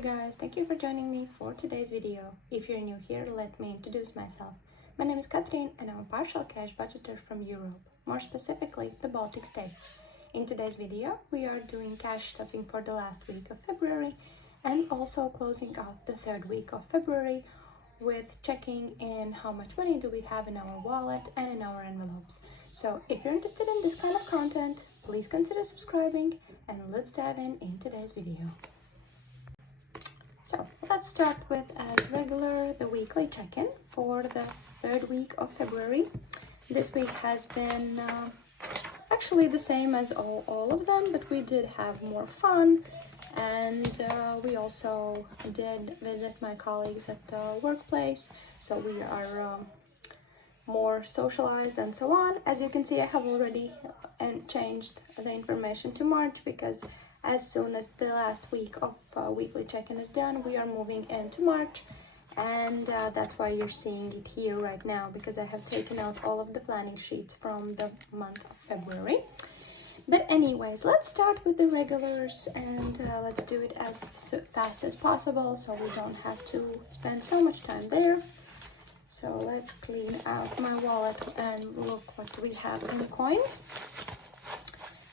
guys, thank you for joining me for today's video. If you're new here, let me introduce myself. My name is Catherine and I'm a partial cash budgeter from Europe, more specifically the Baltic States. In today's video, we are doing cash stuffing for the last week of February and also closing out the third week of February with checking in how much money do we have in our wallet and in our envelopes. So if you're interested in this kind of content, please consider subscribing and let's dive in today's video. So let's start with, as regular, the weekly check-in for the third week of February. This week has been actually the same as all of them, but we did have more fun, and we also did visit my colleagues at the workplace, so we are more socialized and so on. As you can see, I have already changed the information to March because as soon as the last week of weekly check-in is done, we are moving into March, and that's why you're seeing it here right now, because I have taken out all of the planning sheets from the month of February. But anyways, let's start with the regulars, and let's do it as fast as possible so we don't have to spend so much time there. So let's clean out my wallet and look what we have in coins.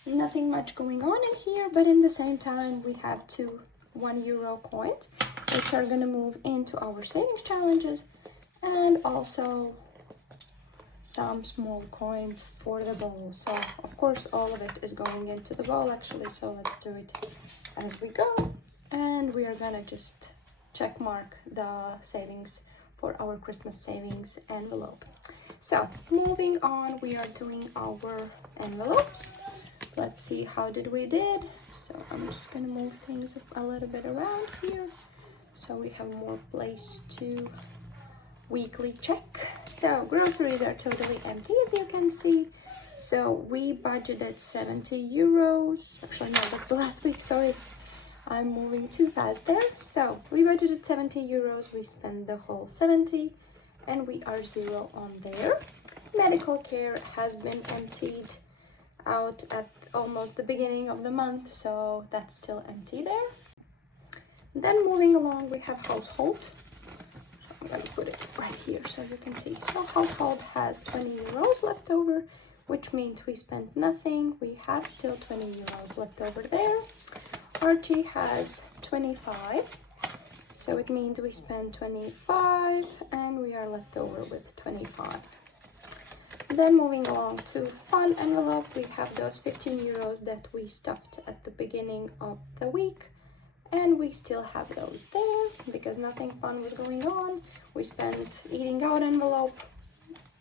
Nothing much going on in here, but in the same time we have two €1 coins which are going to move into our savings challenges, and also some small coins for the bowl. So of course all of it is going into the bowl actually, so let's do it as we go, and we are gonna just check mark the savings for our Christmas savings envelope. So moving on, we are doing our envelopes. Let's see how did we did. So I'm just gonna move things a little bit around here so we have more place to weekly check. So groceries are totally empty, as you can see. So we budgeted €70. Actually no, that's the last week, sorry, I'm moving too fast there. So we budgeted €70, we spent the whole 70, and we are zero on there. Medical care has been emptied out at almost the beginning of the month, so that's still empty there. Then moving along, we have household. I'm gonna put it right here so you can see. So household has €20 left over, which means we spent nothing. We have still €20 left over there. Archie has 25, so it means we spent 25 and we are left over with 25. Then moving along to fun envelope, we have those €15 that we stuffed at the beginning of the week, and we still have those there because nothing fun was going on. We spent eating out envelope,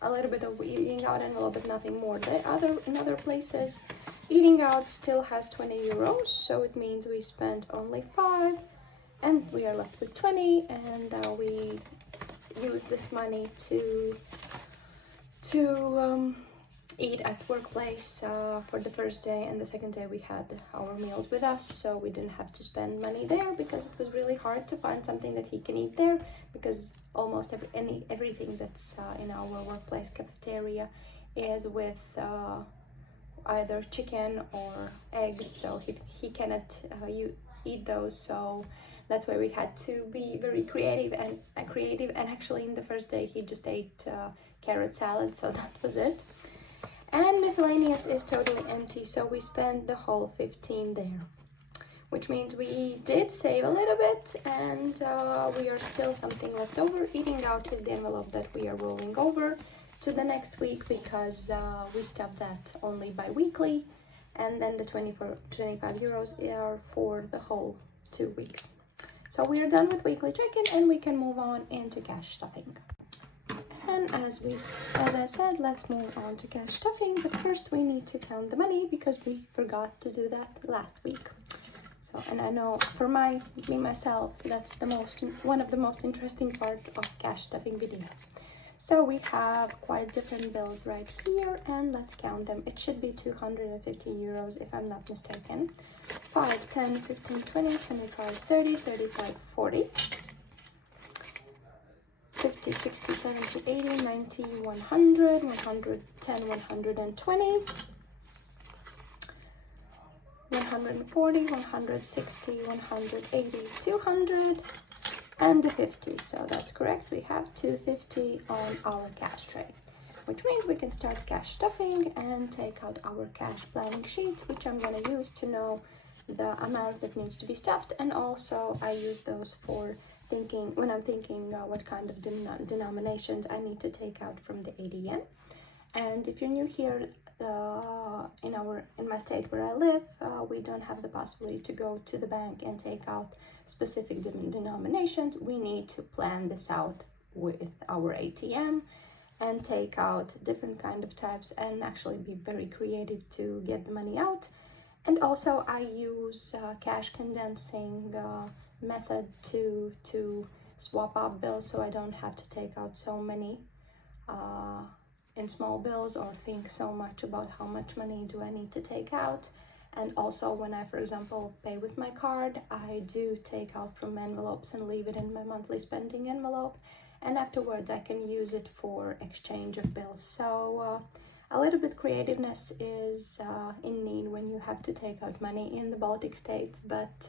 a little bit of eating out envelope, but nothing more. In other places, eating out still has €20, so it means we spent only 5 and we are left with 20, and we use this money to eat at workplace for the first day, and the second day we had our meals with us, so we didn't have to spend money there because it was really hard to find something that he can eat there, because almost everything that's in our workplace cafeteria is with either chicken or eggs, so he cannot eat those, so that's why we had to be very creative. And actually in the first day he just ate carrot salad, so that was it. And miscellaneous is totally empty, so we spent the whole 15 there, which means we did save a little bit, and we are still something left over. Eating out is the envelope that we are rolling over to the next week because we stuffed that only bi-weekly, and then the €25 are for the whole 2 weeks. So we are done with weekly check-in and we can move on into cash stuffing. And as I said, let's move on to cash stuffing, but first we need to count the money because we forgot to do that last week. So, and I know for myself, that's one of the most interesting parts of cash stuffing videos. So we have quite different bills right here, and let's count them. It should be €250 if I'm not mistaken. 5, 10, 15, 20, 25, 30, 35, 40. 50, 60, 70, 80, 90, 100, 110, 120, 140, 160, 180, 200, and the 50. So that's correct. We have 250 on our cash tray, which means we can start cash stuffing and take out our cash planning sheets, which I'm going to use to know the amounts that needs to be stuffed. And also I use those for thinking, when I'm thinking what kind of denominations I need to take out from the ATM. And if you're new here, in my state where I live, we don't have the possibility to go to the bank and take out specific denominations. We need to plan this out with our ATM and take out different kind of types and actually be very creative to get the money out. And also I use cash condensing method to swap out bills, so I don't have to take out so many in small bills or think so much about how much money do I need to take out. And also when I, for example, pay with my card, I do take out from envelopes and leave it in my monthly spending envelope, and afterwards I can use it for exchange of bills. So a little bit creativeness is in need when you have to take out money in the Baltic states, but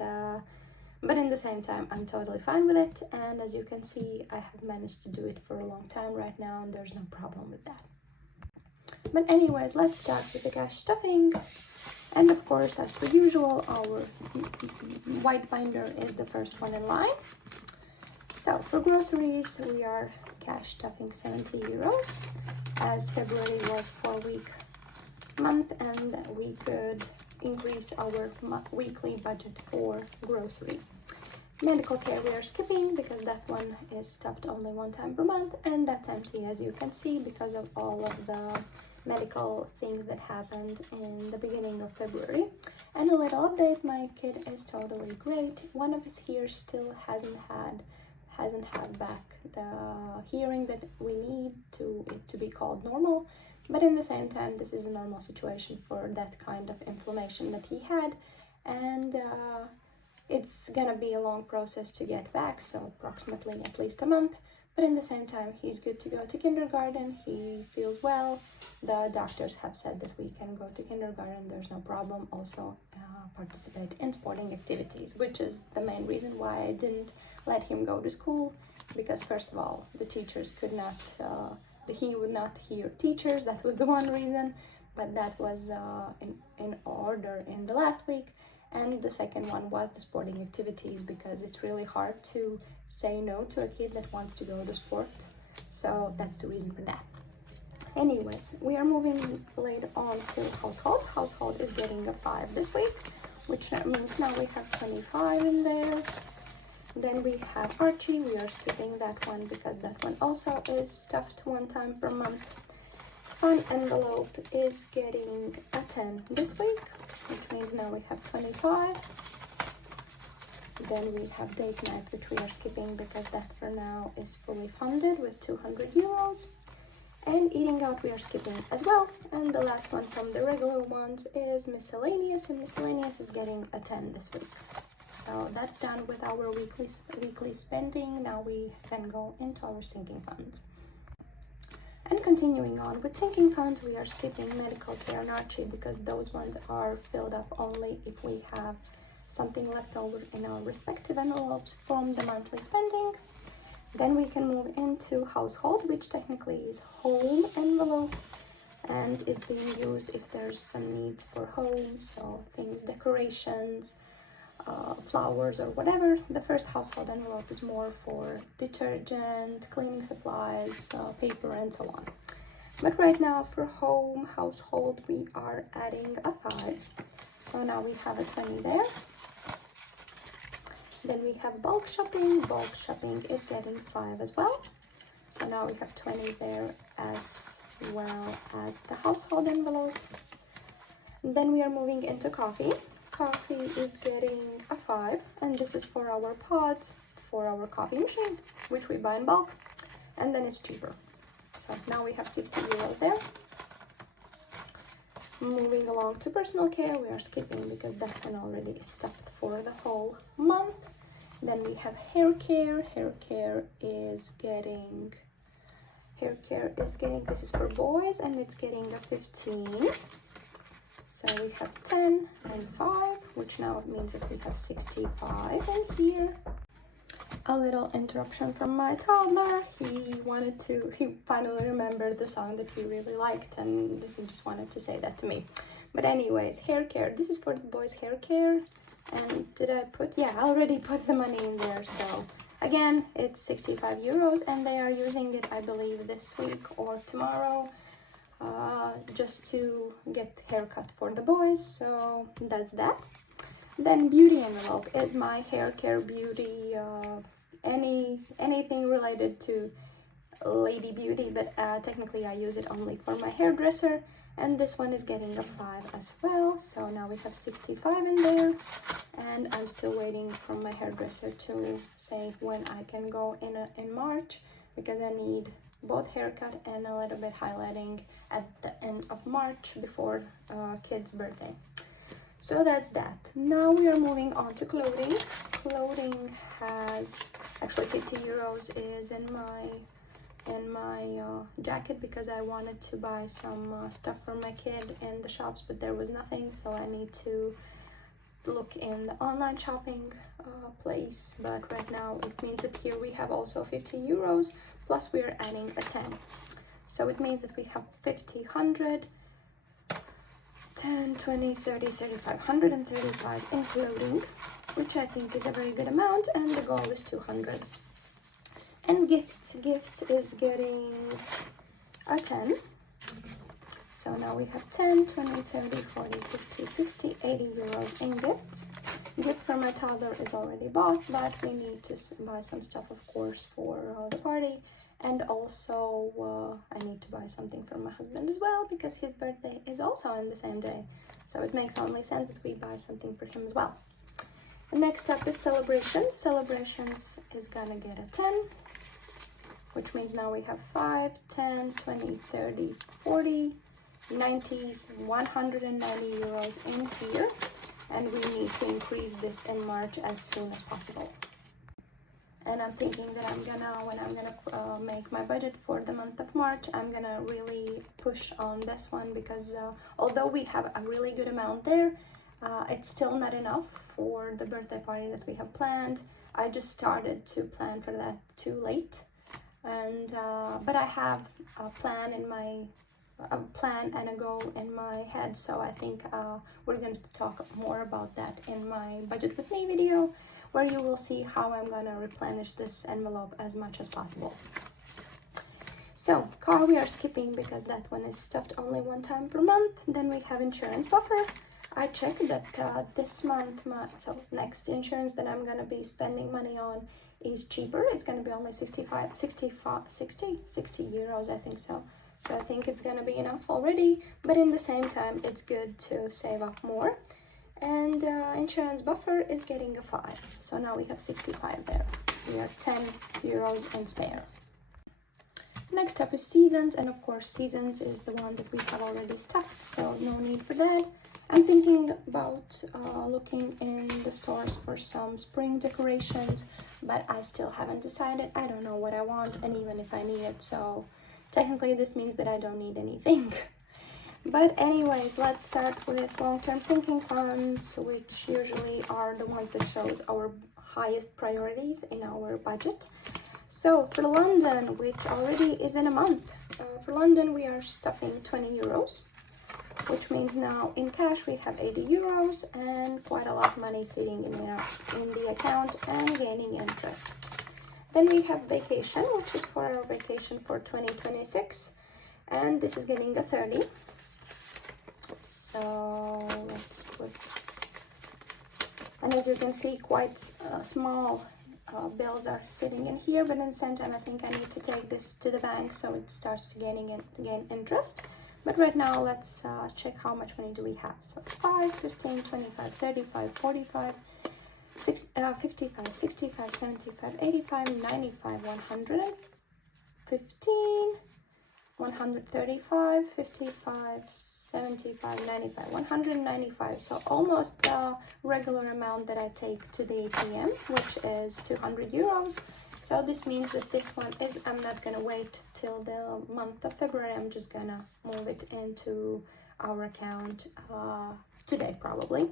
in the same time I'm totally fine with it, and as you can see I have managed to do it for a long time right now and there's no problem with that. But anyways, let's start with the cash stuffing. And of course, as per usual, our white binder is the first one in line. So for groceries, we are cash stuffing 70 euros, as February was 4-week month and we could increase our weekly budget for groceries. Medical care we are skipping because that one is stuffed only one time per month, and that's empty, as you can see, because of all of the medical things that happened in the beginning of February. And a little update, my kid is totally great. One of his ears still hasn't had back the hearing that we need to it to be called normal, but in the same time this is a normal situation for that kind of inflammation that he had, and it's gonna be a long process to get back, so approximately at least a month. But in the same time, he's good to go to kindergarten, he feels well. The doctors have said that we can go to kindergarten, there's no problem. Also participate in sporting activities, which is the main reason why I didn't let him go to school, because first of all, the teachers could not, he would not hear teachers, that was the one reason, but that was in order in the last week. And the second one was the sporting activities, because it's really hard to say no to a kid that wants to go to sport. So that's the reason for that. Anyways, we are moving later on to household. Household is getting a 5 this week, which means now we have 25 in there. Then we have Archie. We are skipping that one because that one also is stuffed one time per month. Fun envelope is getting a 10 this week, which means now we have 25. Then we have date night, which we are skipping because that for now is fully funded with 200 euros. And eating out we are skipping as well. And the last one from the regular ones is miscellaneous, and miscellaneous is getting a 10 this week. So that's done with our weekly spending. Now we can go into our sinking funds. And continuing on with sinking funds, we are skipping medical care and Archie because those ones are filled up only if we have something left over in our respective envelopes from the monthly spending. Then we can move into household, which technically is home envelope and is being used if there's some needs for home, so things, decorations, flowers or whatever. The first household envelope is more for detergent, cleaning supplies, paper and so on. But right now for home, household, we are adding a 5. So now we have a 20 there. Then we have bulk shopping. Bulk shopping is getting 5 as well. So now we have 20 there as well as the household envelope. And then we are moving into coffee. Coffee is getting a 5, and this is for our pods for our coffee machine, which we buy in bulk, and then it's cheaper. So now we have 60 euros there. Moving along to personal care, we are skipping because that one already is stuffed for the whole month. Then we have hair care. Hair care is getting, this is for boys, and it's getting a 15. So we have 10 and 5, which now means that we have 65 in here. A little interruption from my toddler. He finally remembered the song that he really liked, and he just wanted to say that to me. But anyways, hair care. This is for the boys' hair care. And did I put, yeah, I already put the money in there. So again, it's 65 euros, and they are using it, I believe, this week or tomorrow, just to get haircut for the boys. So that's that. Then beauty envelope is my hair care, beauty, anything related to lady beauty, but technically I use it only for my hairdresser. And this one is getting a 5 as well. So now we have 65 in there, and I'm still waiting for my hairdresser to say when I can go in March, because I need both haircut and a little bit highlighting at the end of March before kid's birthday. So that's that. Now we are moving on to clothing. Clothing has actually 50 euros is in my jacket, because I wanted to buy some stuff for my kid in the shops, but there was nothing, so I need to look in the online shopping place. But right now it means that here we have also 50 euros, plus we are adding a 10, so it means that we have 50, 100, 10, 20, 30, 35, 135 in clothing, which I think is a very good amount, and the goal is 200. And gifts is getting a 10. So now we have 10, 20, 30, 40, 50, 60, 80 euros in gifts. Gift for my toddler is already bought, but we need to buy some stuff, of course, for the party. And also I need to buy something for my husband as well, because his birthday is also on the same day. So it makes only sense that we buy something for him as well. The next up is celebrations. Celebrations is gonna get a 10. Which means now we have 5, 10, 20, 30, 40, 90, 190 euros in here. And we need to increase this in March as soon as possible. And I'm thinking that when I'm gonna make my budget for the month of March, I'm gonna really push on this one, because although we have a really good amount there, it's still not enough for the birthday party that we have planned. I just started to plan for that too late. And but I have a plan and a goal in my head, so I think we're going to talk more about that in my budget with me video, where you will see how I'm going to replenish this envelope as much as possible. So car we are skipping, because that one is stuffed only one time per month. Then we have insurance buffer. I checked that this month, so next insurance that I'm going to be spending money on is cheaper. It's going to be only 60 euros, I think so. So I think it's going to be enough already, but in the same time, it's good to save up more. And insurance buffer is getting a 5. So now we have 65 there. We are 10 euros in spare. Next up is seasons, and of course seasons is the one that we have already stuffed, so no need for that. I'm thinking about looking in the stores for some spring decorations, but I still haven't decided. I don't know what I want, and even if I need it, so technically this means that I don't need anything. But anyways, let's start with long-term sinking funds, which usually are the ones that shows our highest priorities in our budget. So for London, which already is in a month, for London we are stuffing 20 euros. Which means now in cash we have 80 euros and quite a lot of money sitting in the account and gaining interest. Then we have vacation, which is for our vacation for 2026, and this is getting a 30. So let's put, and as you can see, quite small bills are sitting in here, but in the same time I think I need to take this to the bank so it starts to gain interest. But right now, let's check how much money do we have. So 5, 15, 25, 35, 45, 55, 65, 75, 85, 95, 115, 135, 55, 75, 95, 195. So almost the regular amount that I take to the ATM, which is 200 euros. So this means that this one is, I'm not gonna wait till the month of February, I'm just gonna move it into our account today probably.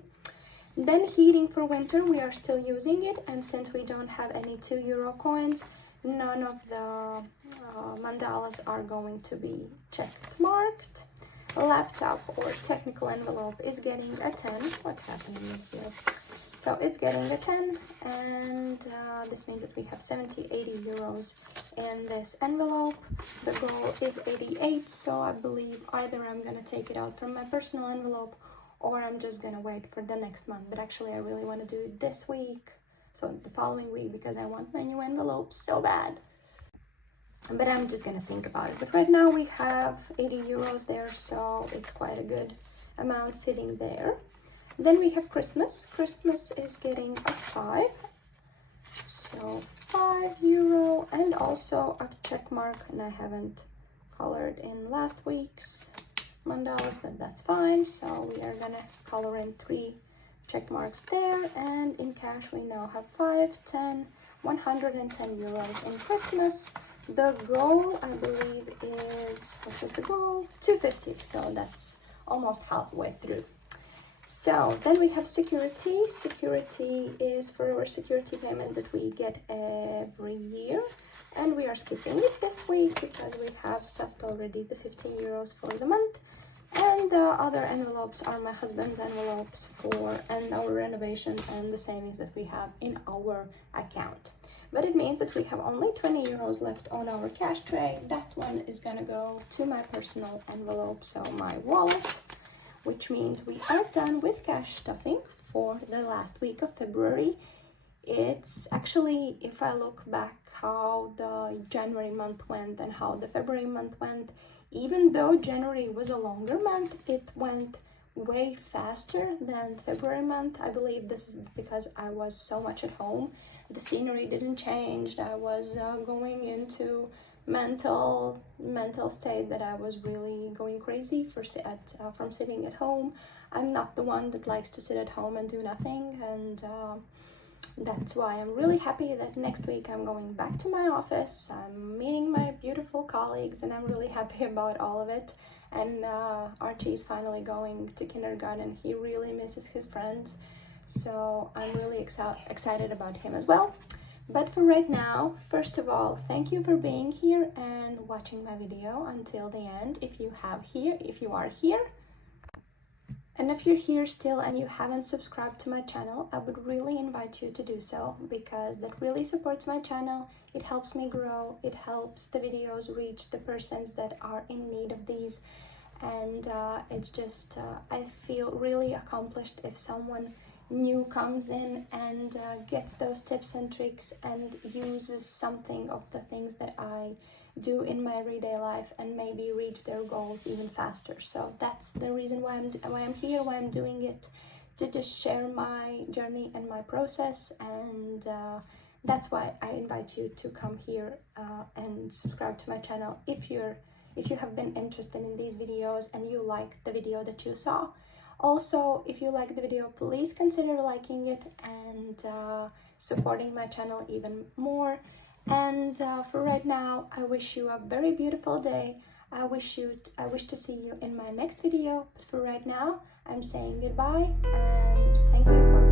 Then heating for winter, we are still using it, and since we don't have any €2 coins, none of the mandalas are going to be checked marked. Laptop or technical envelope is getting a 10. What's happening here? So it's getting a 10, and this means that we have 80 euros in this envelope. The goal is 88, so I believe either I'm gonna take it out from my personal envelope or I'm just gonna wait for the next month. But actually I really want to do it this week, so the following week, because I want my new envelope so bad. But I'm just gonna think about it. But right now we have 80 euros there, so it's quite a good amount sitting there. Then we have Christmas. Christmas is getting a 5, so €5, and also a check mark, and I haven't colored in last week's mandalas, but that's fine. So we are gonna color in 3 check marks there, and in cash we now have 5, 10, 110 euros in Christmas. The goal, I believe, is, what was the goal? 250, so that's almost halfway through. So then we have security. Security is for our security payment that we get every year, and we are skipping it this week because we have stuffed already the 15 euros for the month, and the other envelopes are my husband's envelopes and our renovation and the savings that we have in our account. But it means that we have only 20 euros left on our cash tray. That one is gonna go to my personal envelope, so my wallet, which means we are done with cash stuffing for the last week of February. It's actually, if I look back how the January month went and how the February month went, even though January was a longer month, it went way faster than February month. I believe this is because I was so much at home. The scenery didn't change. I was going into mental state that I was really going crazy from sitting at home. I'm not the one that likes to sit at home and do nothing, and that's why I'm really happy that next week I'm going back to my office. I'm meeting my beautiful colleagues, and I'm really happy about all of it. And Archie is finally going to kindergarten. He really misses his friends, so I'm really excited about him as well. But for right now, first of all, thank you for being here and watching my video until the end. If you are here, and if you're here still and you haven't subscribed to my channel, I would really invite you to do so, because that really supports my channel. It helps me grow. It helps the videos reach the persons that are in need of these. And it's just, I feel really accomplished if someone new comes in and gets those tips and tricks and uses something of the things that I do in my everyday life and maybe reach their goals even faster. So that's the reason why I'm here, why I'm doing it, to just share my journey and my process. And that's why I invite you to come here and subscribe to my channel if you have been interested in these videos and you like the video that you saw. Also, if you like the video, please consider liking it and supporting my channel even more. And for right now, I wish you a very beautiful day. I wish to see you in my next video. But for right now, I'm saying goodbye, and thank you for